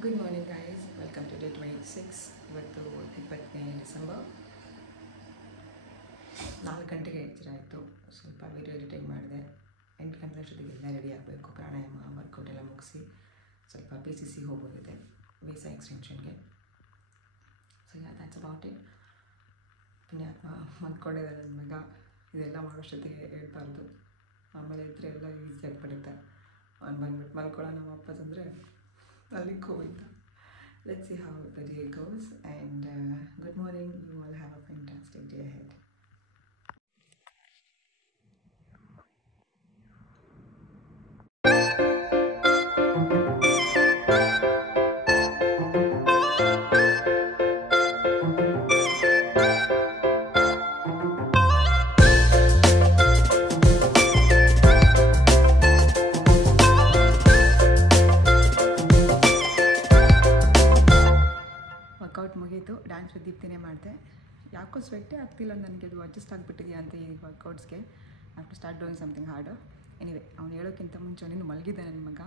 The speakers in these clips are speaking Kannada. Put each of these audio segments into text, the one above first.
Good morning guys, welcome to day 26. ಇವತ್ತು 20ನೇ ಡಿಸೆಂಬರ್. 4 ಗಂಟೆಗೆ ಎಚ್ಚರ ಆಯಿತು. ಸ್ವಲ್ಪ ವೀಡಿಯೋ ಎಡಿಟಿಂಗ್ ಮಾಡಿದೆ. 8 ಗಂಟೆ ಅಷ್ಟೊತ್ತಿಗೆ ಎಲ್ಲ ರೆಡಿ ಆಗಬೇಕು. ಪ್ರಾಣಾಯಾಮ ವರ್ಕೌಟ್ ಎಲ್ಲ ಮುಗಿಸಿ ಸ್ವಲ್ಪ PCC ಹೋಗೋದಿದೆ, ವೀಸಾ ಎಕ್ಸ್ಟೆನ್ಷನ್ಗೆ. So that's about it. ಪುಣ್ಯಾತ್ಮ ಅಂದ್ಕೊಂಡಿದ್ದಾರೆ ನನ್ನ ಮಗ, ಇದೆಲ್ಲ ಮಾಡೋಷ್ಟೊತ್ತಿಗೆ ಹೇಳ್ಬಾರ್ದು, ಆಮೇಲೆ ಇದ್ರೆ ಎಲ್ಲ ಈಸಿಯಾಗಿ ಪಡುತ್ತೆ. ಅವ್ನು ಬಂದ್ಬಿಟ್ಟು ಮಲ್ಕೊಳ್ಳೋ ನಮ್ಮ ಅಪ್ಪ ಅಂದರೆ ಅಲ್ಲಿಗೆ ಹೋಗಿದ್ದ. Let's see how the day goes, and good morning. You all have a fantastic day ahead. Workout ಮುಗೀತು. ಡ್ಯಾನ್ಸ್ ವಿತ್ ದೀಪ್ತಿನೇ ಮಾಡಿದೆ. ಯಾಕೋ ಸ್ವೆಟ್ಟೇ ಆಗ್ತಿಲ್ಲ ನನಗೆ, ಅದು ಅಡ್ಜಸ್ಟ್ ಆಗಿಬಿಟ್ಟಿದೆಯಾ ಅಂತ ಈ ವರ್ಕೌಟ್ಸ್ಗೆ. I have to start doing something harder. Anyway, ಅವ್ನು ಹೇಳೋಕ್ಕಿಂತ ಮುಂಚೆ ಅವನೇನು ಮಲಗಿದೆ ನನ್ನ ಮಗ.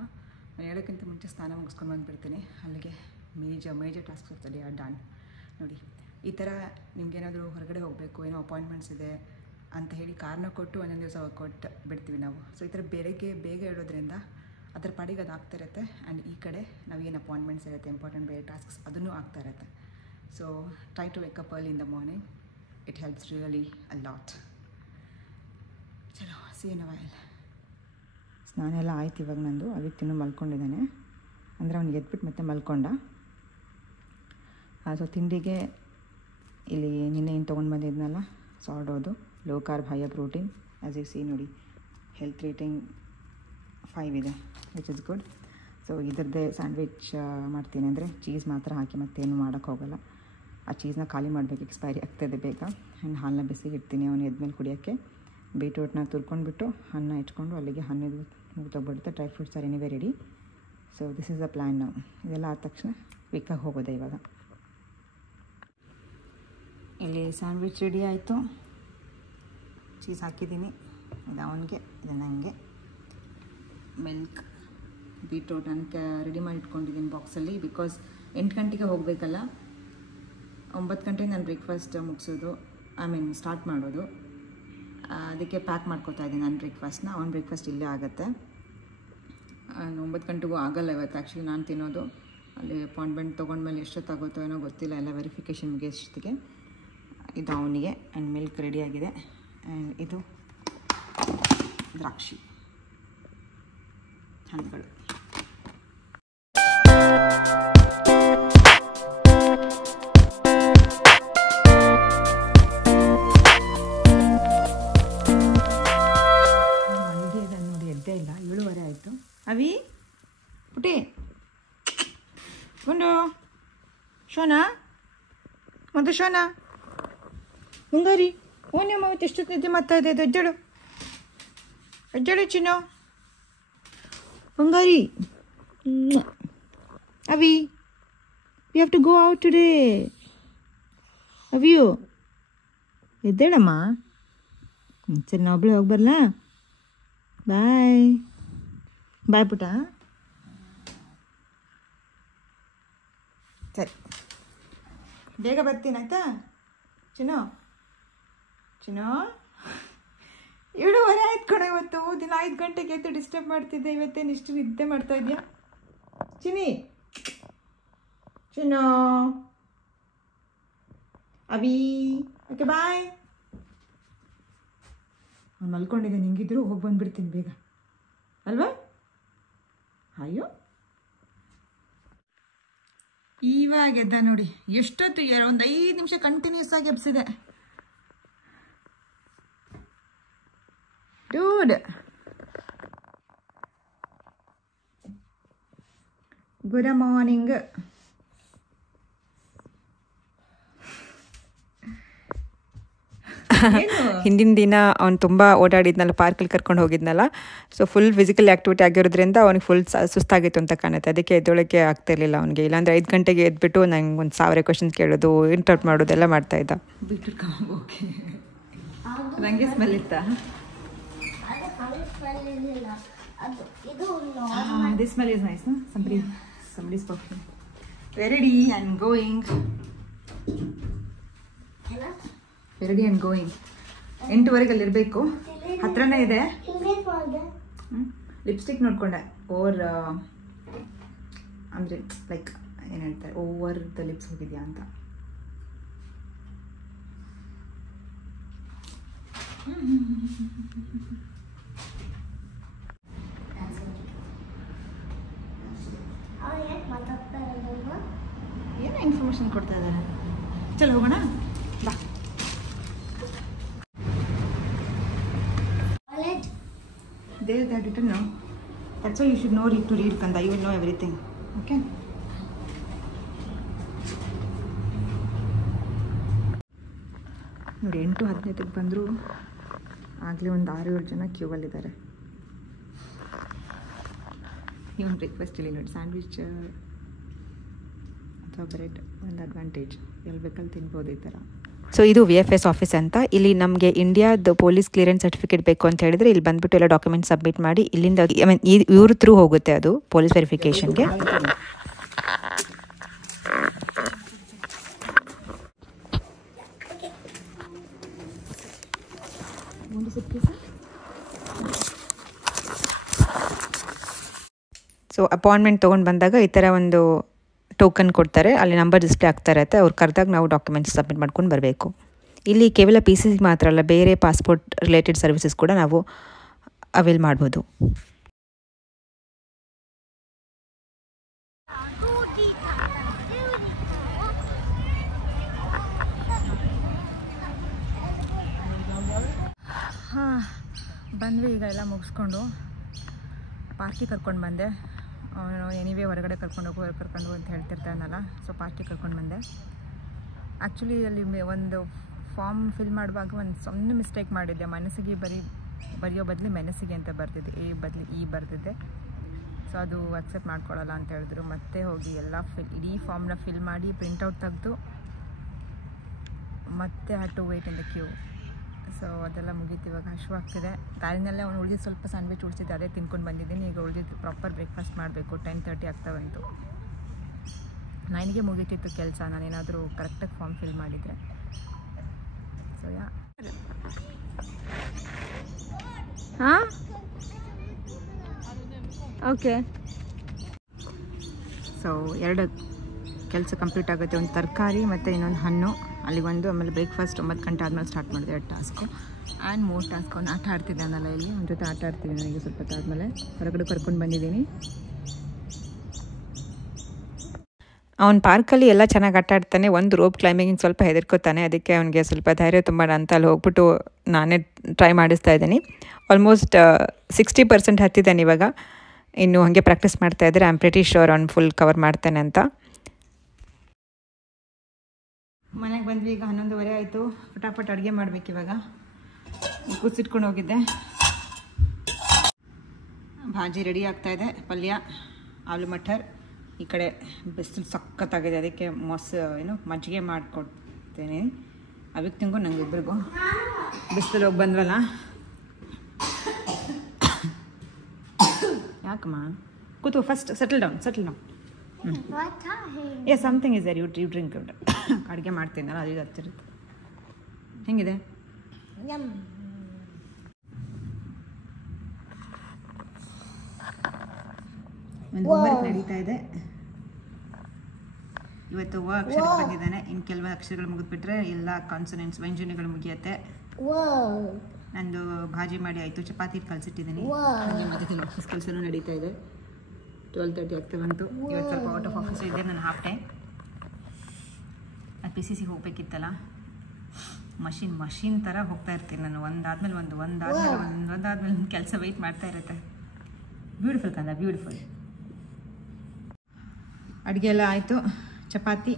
ಅವ್ನು ಹೇಳೋಕ್ಕಿಂತ ಮುಂಚೆ ಸ್ನಾನ ಮುಗಿಸ್ಕೊಂಡು ಬಂದುಬಿಡ್ತೀನಿ. ಅಲ್ಲಿಗೆ major tasks of the day are done. ನೋಡಿ, ಈ ಥರ ನಿಮ್ಗೇನಾದರೂ ಹೊರಗಡೆ ಹೋಗಬೇಕು, ಏನೋ ಅಪಾಯಿಂಟ್ಮೆಂಟ್ಸ್ ಇದೆ ಅಂತ ಹೇಳಿ ಕಾರಣ ಕೊಟ್ಟು ಒಂದೊಂದು ದಿವಸ ವರ್ಕೌಟ್ ಬಿಡ್ತೀವಿ ನಾವು. ಸೊ ಈ ಥರ ಬೇಗ ಹೇಳೋದ್ರಿಂದ ಅದರ ಪಾಡಿಗೆ ಅದು ಆಗ್ತಿರುತ್ತೆ. ಆ್ಯಂಡ್ ಈ ಕಡೆ ನಾವೇನು ಅಪಾಯಿಂಟ್ಮೆಂಟ್ಸ್ ಇರುತ್ತೆ, ಇಂಪಾರ್ಟೆಂಟ್ ಬೇರೆ ಟಾಸ್ಕ್ಸ್, ಅದನ್ನು ಆಗ್ತಾ ಇರುತ್ತೆ. So try to wake up early in the morning. It helps really a lot. ಚಲೋ, see you in a while. ಸ್ನಾನ ಎಲ್ಲ ಆಯ್ತು ಇವಾಗ ನಂದು. ಅದಕ್ಕಿನ್ನೂ ಮಲ್ಕೊಂಡಿದ್ದಾನೆ, ಅಂದರೆ ಅವ್ನಿಗೆ ಎದ್ಬಿಟ್ಟು ಮತ್ತೆ ಮಲ್ಕೊಂಡ. ಸೊ ತಿಂಡಿಗೆ ಇಲ್ಲಿ ನಿನ್ನೆ ಏನು ತೊಗೊಂಡು ಬಂದಿದ್ನಲ್ಲ, ಸಾರ್ಡೋದು low carb high protein. As you see ನೋಡಿ, ಹೆಲ್ತ್ ರೇಟಿಂಗ್ 5 ಇದೆ, ವಿಚ್ ಇಸ್ ಗುಡ್. ಸೊ ಇದರದ್ದೇ ಸ್ಯಾಂಡ್ವಿಚ್ ಮಾಡ್ತೀನಿ, ಅಂದರೆ ಚೀಸ್ ಮಾತ್ರ ಹಾಕಿ ಮತ್ತೇನು ಮಾಡೋಕ್ಕೆ ಹೋಗಲ್ಲ. ಆ ಚೀಸ್ನ ಖಾಲಿ ಮಾಡಬೇಕು, ಎಕ್ಸ್ಪೈರಿ ಆಗ್ತಾಯಿದೆ ಬೇಗ. ಆ್ಯಂಡ್ ಹಾಲನ್ನ ಬಿಸಿಗೆ ಇಡ್ತೀನಿ ಅವನು ಎದ್ಮೇಲೆ ಕುಡಿಯೋಕ್ಕೆ. ಬೀಟ್ರೂಟ್ನ ತುರ್ಕೊಂಡ್ಬಿಟ್ಟು ಅನ್ನ ಇಟ್ಕೊಂಡು ಅಲ್ಲಿಗೆ ಹನ್ನೊಂದು ಮುಗಿದೋಗ್ಬಿಡುತ್ತೆ. Dry fruits are anyway ready. So this is the plan ನಾವು. ಇದೆಲ್ಲ ಆದ ತಕ್ಷಣ ಕ್ವಿಕ್ಕಾಗಿ ಹೋಗೋದೆ ಇವಾಗ. ಇಲ್ಲಿ ಸ್ಯಾಂಡ್ವಿಚ್ ರೆಡಿ ಆಯಿತು. ಚೀಸ್ ಹಾಕಿದ್ದೀನಿ. ಇದು ಅವನಿಗೆ, ಇದು ನನಗೆ. ಮಿಲ್ಕ್, ಬೀಟ್ರೂಟ್ ನನಗೆ ರೆಡಿ ಮಾಡಿ ಇಟ್ಕೊಂಡಿದ್ದೀನಿ ಬಾಕ್ಸಲ್ಲಿ. ಬಿಕಾಸ್ 8 ಗಂಟೆಗೆ ಹೋಗಬೇಕಲ್ಲ. 9 ಗಂಟೆಗೆ ನಾನು ಬ್ರೇಕ್ಫಾಸ್ಟ್ ಮುಗಿಸೋದು, ಸ್ಟಾರ್ಟ್ ಮಾಡೋದು. ಅದಕ್ಕೆ ಪ್ಯಾಕ್ ಮಾಡ್ಕೊತಾ ಇದ್ದೀನಿ ನಾನು ಬ್ರೇಕ್ಫಾಸ್ಟ್ನ. ಅವ್ನ ಬ್ರೇಕ್ಫಾಸ್ಟ್ ಇಲ್ಲೇ ಆಗುತ್ತೆ. 9 ಗಂಟೆಗೂ ಆಗಲ್ಲ ಇವತ್ತು. ಆ್ಯಕ್ಚುಲಿ ನಾನು ತಿನ್ನೋದು ಅಲ್ಲಿ ಅಪಾಯಿಂಟ್ಮೆಂಟ್ ತೊಗೊಂಡ್ಮೇಲೆ ಎಷ್ಟೊತ್ತಾಗುತ್ತೋ ಏನೋ ಗೊತ್ತಿಲ್ಲ, ಎಲ್ಲ ವೆರಿಫಿಕೇಷನ್ ಮುಗಿಯೋಷ್ಟೊತ್ತಿಗೆ. ಇದು ಅವನಿಗೆ. ಆ್ಯಂಡ್ ಮಿಲ್ಕ್ ರೆಡಿಯಾಗಿದೆ. ಆ್ಯಂಡ್ ಇದು ದ್ರಾಕ್ಷಿ ಹಣ್ಣುಗಳು. ನೋಡಿ, ಎದ್ದೇ ಇಲ್ಲ. 7:15 ಆಯಿತು. ಅವಿ ಪುಟಿ ಗುಂಡು ಶೋನಾ ಮತ್ತು ಶೋನಾ ಮುಂಗಾರಿ ಓನ್ಯಮ್ಮ ಅವತ್ತು ಎಷ್ಟೊತ್ತು ನಿದ್ದೆ ಮಾಡ್ತಾ ಇದೆ. ಇದು ಎಜ್ಜಳು ಚಿನ್ನು ಬಂಗಾರಿ. Avi, we have to go out today. ಅವಿಯು ಎದ್ದೇಳಮ್ಮ. ಸರಿ, ನಾ ಒಬ್ಬಳೇ ಹೋಗಿ ಬರಲಾ? ಬಾಯ್ ಬಾಯ್ ಪುಟ. ಸರಿ, ಬೇಗ ಬರ್ತೀನಿ ಆಯಿತಾ ಚಿನ್ನು. 7:15 ಆಯ್ತು ಕಣ. ಇವತ್ತು ದಿನ 5 ಗಂಟೆಗೆ ಎದ್ದು ಡಿಸ್ಟರ್ಬ್ ಮಾಡ್ತಿದ್ದೆ. ಇವತ್ತೇನು ಇಷ್ಟು ನಿದ್ದೆ ಮಾಡ್ತಾ ಇದೆಯಾ ಚಿನ್ನಿ? ಚಿನ್ನು, ಅವಿ, ಓಕೆ ಬಾಯ್. ಅವ್ನು ಮಲ್ಕೊಂಡಿದ್ದೆ. ನಿಂಗಿದ್ರು ಹೋಗಿ ಬಂದುಬಿಡ್ತೀನಿ ಬೇಗ ಅಲ್ವಾ? ಅಯ್ಯೋ, ಇವಾಗ ಎದ್ದ ನೋಡಿ. ಎಷ್ಟೊತ್ತು? ಒಂದು 5 ನಿಮಿಷ ಕಂಟಿನ್ಯೂಸ್ ಆಗಿ ಎಬ್ಸಿದೆ. Dude, good morning. ಹಿಂದಿನ ದಿನ ಅವ್ನು ತುಂಬ ಓಡಾಡಿದ್ನಲ್ಲ, ಪಾರ್ಕಲ್ಲಿ ಕರ್ಕೊಂಡು ಹೋಗಿದ್ನಲ್ಲ. ಸೊ ಫುಲ್ ಫಿಸಿಕಲ್ ಆ್ಯಕ್ಟಿವಿಟಿ ಆಗಿರೋದ್ರಿಂದ ಅವ್ನಿಗೆ ಫುಲ್ ಸುಸ್ತಾಗಿತ್ತು ಅಂತ ಕಾಣುತ್ತೆ. ಅದಕ್ಕೆ ಎದ್ದೊಳಕ್ಕೆ ಆಗ್ತಿರ್ಲಿಲ್ಲ ಅವನಿಗೆ. ಇಲ್ಲಾಂದರೆ 5 ಗಂಟೆಗೆ ಎದ್ಬಿಟ್ಟು ನಂಗೆ 1000 ಕ್ವಶನ್ಸ್ ಕೇಳೋದು, ಇಂಟರ್ಟ್ ಮಾಡೋದೆಲ್ಲ ಮಾಡ್ತಾಯಿದ್ದ. ನನಗೆ ಸ್ಮೆಲ್ ಇತ್ತಾ? This smell is nice, no? Somebody's perfume. Ready and going. Ready and going. 8:15 ಅಲ್ಲಿರಬೇಕು. ಹತ್ರನೇ ಇದೆ. ಲಿಪ್ಸ್ಟಿಕ್ ನೋಡ್ಕೊಂಡೆ. ಓವರ್ ಅಂದರೆ ಲೈಕ್ ಏನು ಹೇಳ್ತಾರೆ, ಓವರ್ ದ ಲಿಪ್ಸ್ ಹೋಗಿದ್ಯಾ ಅಂತ. ಏನೋ ಇನ್ಫಾರ್ಮೇಶನ್ ಕೊಡ್ತಾ ಇದ್ದಾರೆ. ಚಲೋ ಹೋಗೋಣ ಬಾ. There they have written no. That's why you should know read to read, Kanda. You will know everything. Okay? ನೋಡಿ 8:15 ಬಂದರು. ಆಗಲೇ ಒಂದು 6-7 ಜನ ಕ್ಯೂವಲ್ಲಿದ್ದಾರೆ. ಇವನ್ ಬ್ರೇಕ್ಫಾಸ್ಟ್ ಇಲ್ಲಿ ನೋಡಿ, ಸ್ಯಾಂಡ್ವಿಚ್ ಅಥವಾ ಬ್ರೆಡ್ ಒಂದು ಅಡ್ವಾಂಟೇಜ್. ಎಲ್ಲಿ ಬೇಕಲ್ಲಿ ತಿನ್ಬೋದು ಈ ಥರ. ಸೊ ಇದು VFS ಆಫೀಸ್ ಅಂತ. ಇಲ್ಲಿ ನಮಗೆ ಇಂಡಿಯಾದ ಪೊಲೀಸ್ ಕ್ಲಿಯರೆನ್ಸ್ ಸರ್ಟಿಫಿಕೇಟ್ ಬೇಕು ಅಂತ ಹೇಳಿದ್ರೆ ಇಲ್ಲಿ ಬಂದುಬಿಟ್ಟು ಎಲ್ಲ ಡಾಕ್ಯುಮೆಂಟ್ ಸಬ್ಮಿಟ್ ಮಾಡಿ ಇಲ್ಲಿಂದ ಇವ್ರ ಥ್ರೂ ಹೋಗುತ್ತೆ ಅದು ಪೊಲೀಸ್ ವೆರಿಫಿಕೇಷನ್ಗೆ. ಸೊ ಅಪಾಯಿಂಟ್ಮೆಂಟ್ ತೊಗೊಂಡು ಬಂದಾಗ ಈ ಥರ ಒಂದು ಟೋಕನ್ ಕೊಡ್ತಾರೆ, ಅಲ್ಲಿ ನಂಬರ್ ಡಿಸ್ಪ್ಲೇ ಆಗ್ತಾ ಇರುತ್ತೆ. ಅವ್ರು ಕರೆದಾಗ ನಾವು ಡಾಕ್ಯುಮೆಂಟ್ಸ್ ಸಬ್ಮಿಟ್ ಮಾಡ್ಕೊಂಡು ಬರಬೇಕು. ಇಲ್ಲಿ ಕೇವಲ PCC ಮಾತ್ರ ಅಲ್ಲ, ಬೇರೆ ಪಾಸ್ಪೋರ್ಟ್ ರಿಲೇಟೆಡ್ ಸರ್ವಿಸಸ್ ಕೂಡ ನಾವು ಅವೈಲ್ ಮಾಡ್ಬೋದು. ಹಾಂ ಬಂದ್ವಿ. ಈಗ ಎಲ್ಲ ಮುಗಿಸ್ಕೊಂಡು ಪಾರ್ಕಿಗೆ ಕರ್ಕೊಂಡು ಬಂದೆ. ಅವನು ಎನಿವೇ ಹೊರಗಡೆ ಕರ್ಕೊಂಡು ಹೋಗು ಅಂತ ಹೇಳ್ತಿರ್ತಾನಲ್ಲ, ಸೊ ಪಾರ್ಕಿಗೆ ಕರ್ಕೊಂಡು ಬಂದೆ. ಆ್ಯಕ್ಚುಲಿ ಅಲ್ಲಿ ಒಂದು ಫಾರ್ಮ್ ಫಿಲ್ ಮಾಡುವಾಗ ಒಂದು ಸಣ್ಣ ಮಿಸ್ಟೇಕ್ ಮಾಡಿದ್ದೆ. ಮನಸ್ಸಿಗೆ ಬರೆಯೋ ಬದಲು ಮೆಣಸಿಗೆ ಅಂತ ಬರ್ತಿದ್ದೆ, ಎ ಬದಲು ಇ ಬರ್ತಿದ್ದೆ. ಸೊ ಅದು ಅಕ್ಸೆಪ್ಟ್ ಮಾಡ್ಕೊಳ್ಳಲ್ಲ ಅಂತ ಹೇಳಿದ್ರು. ಮತ್ತೆ ಹೋಗಿ ಎಲ್ಲ ಇಡೀ ಫಾರ್ಮ್ನ ಫಿಲ್ ಮಾಡಿ ಪ್ರಿಂಟೌಟ್ ತೆಗೆದು ಮತ್ತೆ had to wait in the queue. So ಅದೆಲ್ಲ ಮುಗೀತು. ಇವಾಗ ಹಶ್ವಾಗ್ತಿದೆ. ದಾರಿನಲ್ಲೇ ಅವ್ನು ಉಳಿದಿದ್ದು ಸ್ವಲ್ಪ ಸ್ಯಾಂಡ್ವಿಚ್ ಉಳಿಸಿದ್ದೆ, ಅದೇ ತಿನ್ಕೊಂಡು ಬಂದಿದ್ದೀನಿ. ಈಗ ಉಳಿದಿದ್ದು ಪ್ರಾಪರ್ ಬ್ರೇಕ್ಫಾಸ್ಟ್ ಮಾಡಬೇಕು. 10:30 ಆಗ್ತಾ ಬಂತು. 9ಗೆ ಮುಗೀತಿತ್ತು ಕೆಲಸ, ನಾನೇನಾದರೂ ಕರೆಕ್ಟಾಗಿ ಫಾರ್ಮ್ ಫಿಲ್ ಮಾಡಿದರೆ. ಸೊ ಹಾಂ ಓಕೆ. ಸೊ 2 ಕೆಲಸ ಕಂಪ್ಲೀಟ್ ಆಗುತ್ತೆ. ಒಂದು ತರಕಾರಿ ಮತ್ತು ಇನ್ನೊಂದು ಹಣ್ಣು ಅಲ್ಲಿಗೊಂದು. ಆಮೇಲೆ ಬ್ರೇಕ್ಫಾಸ್ಟ್ 9 ಗಂಟೆ ಆದಮೇಲೆ ಸ್ಟಾರ್ಟ್ ಮಾಡಿದೆ 2 ಟಾಸ್ಕು ಆ್ಯಂಡ್ 3 ಟಾಸ್ಕ್. ಅವ್ನು ಆಟ ಆಡ್ತಿದ್ದಾನಲ್ಲ ಇಲ್ಲಿ, ಅವ್ನ ಜೊತೆ ಆಟ ಆಡ್ತೀನಿ. ನನಗೆ ಸ್ವಲ್ಪ ಹೊತ್ತಾದಮೇಲೆ ಹೊರಗಡೆ ಕರ್ಕೊಂಡು ಬಂದಿದ್ದೀನಿ. ಅವ್ನು ಪಾರ್ಕಲ್ಲಿ ಎಲ್ಲ ಚೆನ್ನಾಗಿ ಆಟ ಆಡ್ತಾನೆ. ಒಂದು ರೋಪ್ ಕ್ಲೈಂಬಿಂಗಿಗೆ ಸ್ವಲ್ಪ ಹೆದರ್ಕೋತಾನೆ, ಅದಕ್ಕೆ ಅವನಿಗೆ ಸ್ವಲ್ಪ ಧೈರ್ಯ ತುಂಬೋಣ ಅಂತ ಅಲ್ಲಿ ಹೋಗ್ಬಿಟ್ಟು ನಾನೇ ಟ್ರೈ ಮಾಡಿಸ್ತಾ ಇದ್ದೀನಿ. ಆಲ್ಮೋಸ್ಟ್ 60% ಹತ್ತಿದ್ದಾನೆ ಇವಾಗ. ಇನ್ನು ಹಾಗೆ ಪ್ರಾಕ್ಟೀಸ್ ಮಾಡ್ತಾಯಿದ್ರೆ ಐ ಆಮ್ ಪ್ರಿಟಿ ಶ್ಯೂರ್ ಅವ್ನು ಫುಲ್ ಕವರ್ ಮಾಡ್ತಾನೆ ಅಂತ. ಮನೆಗೆ ಬಂದ್ವಿ. ಈಗ 11:15 ಆಯಿತು. ಫಟಾಫಟ್ ಅಡುಗೆ ಮಾಡಬೇಕು ಇವಾಗ. ಕೂಸಿಟ್ಕೊಂಡು ಹೋಗಿದ್ದೆ. ಭಾಜಿ ರೆಡಿ ಆಗ್ತಾಯಿದೆ. ಪಲ್ಯ, ಆಲೂ ಮಟರ್. ಈ ಕಡೆ ಬಿಸಿಲು ಸಖತ್ತಾಗಿದೆ, ಅದಕ್ಕೆ ಮಜ್ಜಿಗೆ ಮಾಡಿಕೊಡ್ತೇನೆ ಅವಿಕ್ತಿಂಗೂ ನಂಗೆ ಇಬ್ಬರಿಗೂ. ಬಿಸಿಲು ಹೋಗಿ ಬಂದ್ವಲ್ಲ. ಯಾಕಮ್ಮ ಕೂತು, first settle down. Something is there, you drink. ಅಡುಗೆ ಮಾಡ್ತೀನಲ್ಲ, ಅದು ಇದು ಹಚ್ಚಿರುತ್ತೆ. ಹೆಂಗಿದೆ? ಒಂದು ಹೋಮ್ವರ್ಕ್ ನಡೀತಾ ಇದೆ ಇವತ್ತು. ಅಕ್ಷರ ಬಂದಿದ್ದಾನೆ. ಇನ್ನು ಕೆಲವು ಅಕ್ಷರಗಳು ಮುಗಿದ್ಬಿಟ್ರೆ ಎಲ್ಲ ಕಾನ್ಸನೆಂಟ್ಸ್ ವ್ಯಂಜನಗಳು ಮುಗಿಯುತ್ತೆ. ನಂದು ಭಾಜಿ ಮಾಡಿ ಆಯಿತು. ಚಪಾತಿ ಕಲಿಸಿಟ್ಟಿದ್ದೀನಿ. ಮತ್ತೆ ಆಫೀಸ್ ಕೆಲಸನೂ ನಡೀತಾ ಇದೆ. 12:30 ಆಗ್ತಾ ಬಂತು. ಇವತ್ತು ಸ್ವಲ್ಪ ಔಟ್ ಆಫ್ ಆಫೀಸ್ ಇದೆ. ನಾನು ಹಾಫ್ ಟೈಮ್. ಅದು PCC ಹೋಗ್ಬೇಕಿತ್ತಲ್ಲ, ಮಷಿನ್ ಥರ ಹೋಗ್ತಾ ಇರ್ತೀನಿ ನಾನು. ಒಂದಾದ್ಮೇಲೆ ಒಂದು ಕೆಲಸ ವೆಯ್ಟ್ ಮಾಡ್ತಾ ಇರುತ್ತೆ. ಬ್ಯೂಟಿಫುಲ್ ಕಂದ, ಬ್ಯೂಟಿಫುಲ್. ಅಡುಗೆ ಎಲ್ಲ ಆಯಿತು. ಚಪಾತಿ,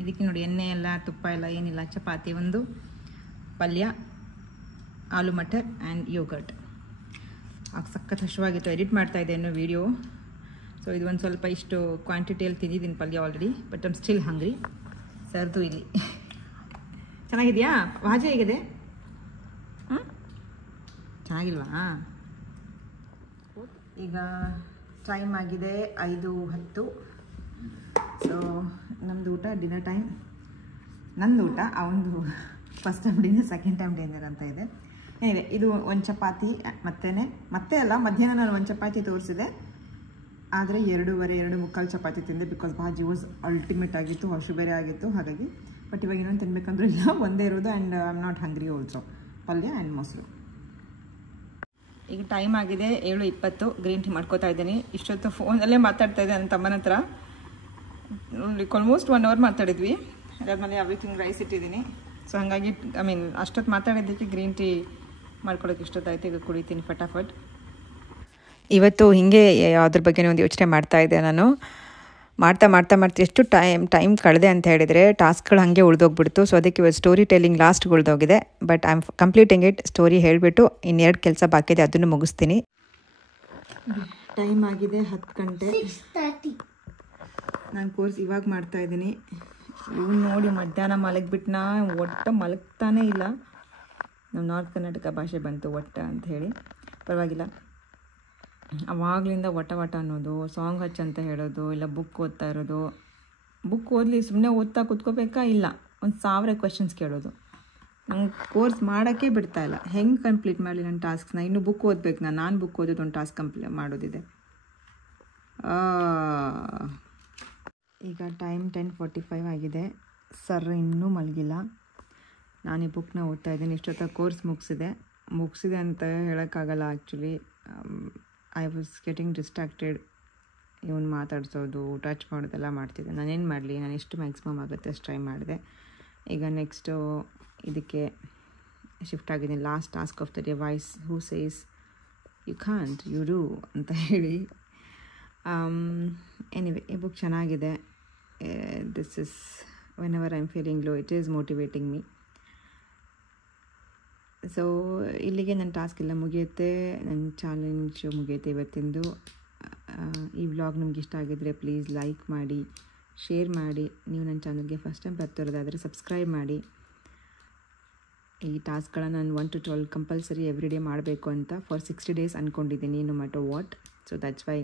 ಇದಕ್ಕೆ ನೋಡಿ ಎಣ್ಣೆ ಎಲ್ಲ ತುಪ್ಪ ಎಲ್ಲ ಏನಿಲ್ಲ. ಚಪಾತಿ ಒಂದು, ಪಲ್ಯ, ಆಲೂ ಮಟರ್ ಆ್ಯಂಡ್ ಯೋಗರ್ಟ್. ಆಗ ಸಖತ್ ಹಶ್ವಾಗಿತ್ತು. ಎಡಿಟ್ ಮಾಡ್ತಾಯಿದ್ದೆ ಇನ್ನೂ ವೀಡಿಯೋ. ಸೊ ಇದು ಒಂದು ಸ್ವಲ್ಪ ಇಷ್ಟು ಕ್ವಾಂಟಿಟಿಯಲ್ಲಿ ತಿಂದಿದ್ದೀನಿ ಪಲ್ಯ ಆಲ್ರೆಡಿ. ಬಟ್ ಐಮ್ ಸ್ಟಿಲ್ ಹಂಗ್ರಿ. ಸರ್ದು ಇಲ್ಲಿ ಚೆನ್ನಾಗಿದೆಯಾ? ಭಾಜಿ ಹೇಗಿದೆ? ಚೆನ್ನಾಗಿಲ್ವಾ? ಈಗ ಟೈಮ್ ಆಗಿದೆ 5:10. ಸೊ ನಂದು ಊಟ ಡಿನ್ನರ್ ಟೈಮ್, ನಂದು ಊಟ ಅವನದು first time dinner second time dinner ಅಂತ ಇದೆ. ಏನಿದೆ ಇದು ಒಂದು ಚಪಾತಿ ಮತ್ತೆ ಅಲ್ಲ, ಮಧ್ಯಾಹ್ನ ನಾನು ಒಂದು ಚಪಾತಿ ತೋರಿಸಿದೆ, ಆದರೆ 2.5 ಚಪಾತಿ ತಿಂದೆ. ಬಿಕಾಸ್ ಭಾಜಿ ವಾಸ್ ಅಲ್ಟಿಮೇಟ್ ಆಗಿತ್ತು, ಹಸು ಬೇರೆ ಆಗಿತ್ತು. ಹಾಗಾಗಿ ಬಟ್ ಇವಾಗ ಇನ್ನೊಂದು ತಿನ್ಬೇಕಂದ್ರೂ ಇಲ್ಲ, ಒಂದೇ ಇರೋದು. And I am not hungry also. ಪಲ್ಯ ಆ್ಯಂಡ್ ಮೊಸರು. ಈಗ ಟೈಮ್ ಆಗಿದೆ 7:20. ಗ್ರೀನ್ ಟೀ ಮಾಡ್ಕೋತಾ ಇದ್ದೀನಿ. ಇಷ್ಟೊತ್ತು ಫೋನಲ್ಲೇ ಮಾತಾಡ್ತಾ ಇದ್ದೆ ನನ್ನ ತಮ್ಮನ ಹತ್ರ. ಆಲ್ಮೋಸ್ಟ್ 1 hour ಮಾತಾಡಿದ್ವಿ. ಅದಾದಮೇಲೆ ಎವ್ರಿಥಿಂಗ್ ರೈಸ್ ಇಟ್ಟಿದ್ದೀನಿ. ಸೊ ಹಾಗಾಗಿ ಅಷ್ಟೊತ್ತು ಮಾತಾಡಿದ್ದಕ್ಕೆ ಗ್ರೀನ್ ಟೀ ಮಾಡ್ಕೊಳ್ಳೋಕೆ ಇಷ್ಟೊತ್ತಾಯ್ತು. ಈಗ ಕುಡಿತೀನಿ ಫಟಾಫಟ್. ಇವತ್ತು ಹೀಗೆ ಅದ್ರ ಬಗ್ಗೆ ಒಂದು ಯೋಚನೆ ಮಾಡ್ತಾ ಇದ್ದೆ ನಾನು. ಮಾಡ್ತಾ ಎಷ್ಟು ಟೈಮ್ ಕಳೆದೆ ಅಂತ ಹೇಳಿದರೆ ಟಾಸ್ಕ್ಗಳು ಹಾಗೆ ಉಳಿದೋಗ್ಬಿಡ್ತು. ಸೊ ಅದಕ್ಕೆ ಇವತ್ತು ಸ್ಟೋರಿ ಟೆಲ್ಲಿಂಗ್ ಲಾಸ್ಟ್ ಉಳಿದೋಗಿದೆ. But I am completing it. Story ಹೇಳಿಬಿಟ್ಟು 2 ಕೆಲಸ ಬಾಕಿ ಇದೆ, ಅದನ್ನು ಮುಗಿಸ್ತೀನಿ. ಟೈಮ್ ಆಗಿದೆ 10 ಗಂಟೆ. ನಾನು ಕೋರ್ಸ್ ಇವಾಗ ಮಾಡ್ತಾಯಿದ್ದೀನಿ. ಇವ್ನು ನೋಡಿ ಮಧ್ಯಾಹ್ನ ಮಲಗಿಬಿಟ್ನ, ಒಟ್ಟು ಮಲಗ್ತಾನೇ ಇಲ್ಲ. ನಮ್ಮ ನಾರ್ತ್ ಕರ್ನಾಟಕ ಭಾಷೆ ಬಂತು ಒಟ್ಟ ಅಂತ ಹೇಳಿ. ಪರವಾಗಿಲ್ಲ, ಅವಾಗಲಿಂದ ವಟ ಅನ್ನೋದು, ಸಾಂಗ್ ಹಚ್ಚ ಅಂತ ಹೇಳೋದು, ಇಲ್ಲ ಬುಕ್ ಓದ್ತಾ ಇರೋದು. ಬುಕ್ ಓದಲಿ, ಸುಮ್ಮನೆ ಓದ್ತಾ ಕೂತ್ಕೋಬೇಕಾ? ಇಲ್ಲ, 1000 ಕ್ವೆಶನ್ಸ್ ಕೇಳೋದು. ನಂಗೆ ಕೋರ್ಸ್ ಮಾಡೋಕ್ಕೆ ಬಿಡ್ತಾಯಿಲ್ಲ. ಹೆಂಗೆ ಕಂಪ್ಲೀಟ್ ಮಾಡಲಿ ನನ್ನ ಟಾಸ್ಕ್ನ? ಇನ್ನೂ ಬುಕ್ ಓದಬೇಕು. ನಾನು ಬುಕ್ ಓದೋದು ಒಂದು ಟಾಸ್ಕ್ ಮಾಡೋದಿದೆ. ಈಗ ಟೈಮ್ 10:45 ಆಗಿದೆ. ಸರ್ ಇನ್ನೂ ಮಲಗಿಲ್ಲ. ನಾನು ಈ ಬುಕ್ನ ಓದ್ತಾ ಇದ್ದೀನಿ. ಇಷ್ಟೊತ್ತ ಕೋರ್ಸ್ ಮುಗಿಸಿದೆ ಅಂತ ಹೇಳೋಕ್ಕಾಗಲ್ಲ. Actually I was getting distracted. ಇವನು ಮಾತಾಡ್ಸೋದು, ಟಚ್ ಮಾಡೋದೆಲ್ಲ ಮಾಡ್ತಿದ್ದೆ. ನಾನೇನು ಮಾಡಲಿ, ನಾನು ಎಷ್ಟು ಮ್ಯಾಕ್ಸಿಮಮ್ ಆಗುತ್ತೆ ಅಷ್ಟು ಟ್ರೈ ಮಾಡಿದೆ. ಈಗ ನೆಕ್ಸ್ಟು ಇದಕ್ಕೆ ಶಿಫ್ಟ್ ಆಗಿದ್ದೀನಿ. Last task of the day, voice who says you can't you do ಅಂತ ಹೇಳಿ. ಎನಿವೆ, ಈ ಬುಕ್ ಚೆನ್ನಾಗಿದೆ. This is whenever I am feeling low, it is motivating me. So ಇಲ್ಲಿಗೆ ನನ್ನ ಟಾಸ್ಕ್ ಎಲ್ಲ ಮುಗಿಯುತ್ತೆ, ನನ್ನ ಚಾಲೆಂಜು ಮುಗಿಯುತ್ತೆ ಇವತ್ತಿಂದು. ಈ ವ್ಲಾಗ್ ನಿಮ್ಗೆ ಇಷ್ಟ ಆಗಿದ್ದರೆ ಪ್ಲೀಸ್ ಲೈಕ್ ಮಾಡಿ, ಶೇರ್ ಮಾಡಿ. ನೀವು ನನ್ನ ಚಾನಲ್ಗೆ ಫಸ್ಟ್ ಟೈಮ್ ಬರ್ತಿರೋದಾದರೆ ಸಬ್ಸ್ಕ್ರೈಬ್ ಮಾಡಿ. ಈ ಟಾಸ್ಕ್ಗಳನ್ನು ನಾನು 1 to 12 ಕಂಪಲ್ಸರಿ ಎವ್ರಿ ಡೇ ಮಾಡಬೇಕು ಅಂತ ಫಾರ್ 60 days ಅಂದ್ಕೊಂಡಿದ್ದೀನಿ, no matter what. So that's why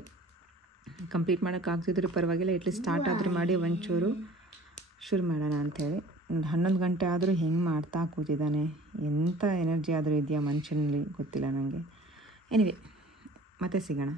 complete ಮಾಡೋಕ್ಕಾಗ್ತಿದ್ರು ಪರವಾಗಿಲ್ಲ, ಎಟ್ಲೀಸ್ಟ್ ಸ್ಟಾರ್ಟ್ ಆದರೂ ಮಾಡಿ ಒಂಚೂರು ಶುರು ಮಾಡೋಣ ಅಂಥೇಳಿ. 11 ಗಂಟೆ ಆದರೂ ಹೆಂಗೆ ಮಾಡ್ತಾ ಕೂತಿದ್ದಾನೆ. ಎಂಥ ಎನರ್ಜಿ ಆದರೂ ಇದೆಯಾ ಮನುಷ್ಯನಲ್ಲಿ ಗೊತ್ತಿಲ್ಲ ನನಗೆ. ಎನಿವೆ, ಮತ್ತೆ ಸಿಗೋಣ.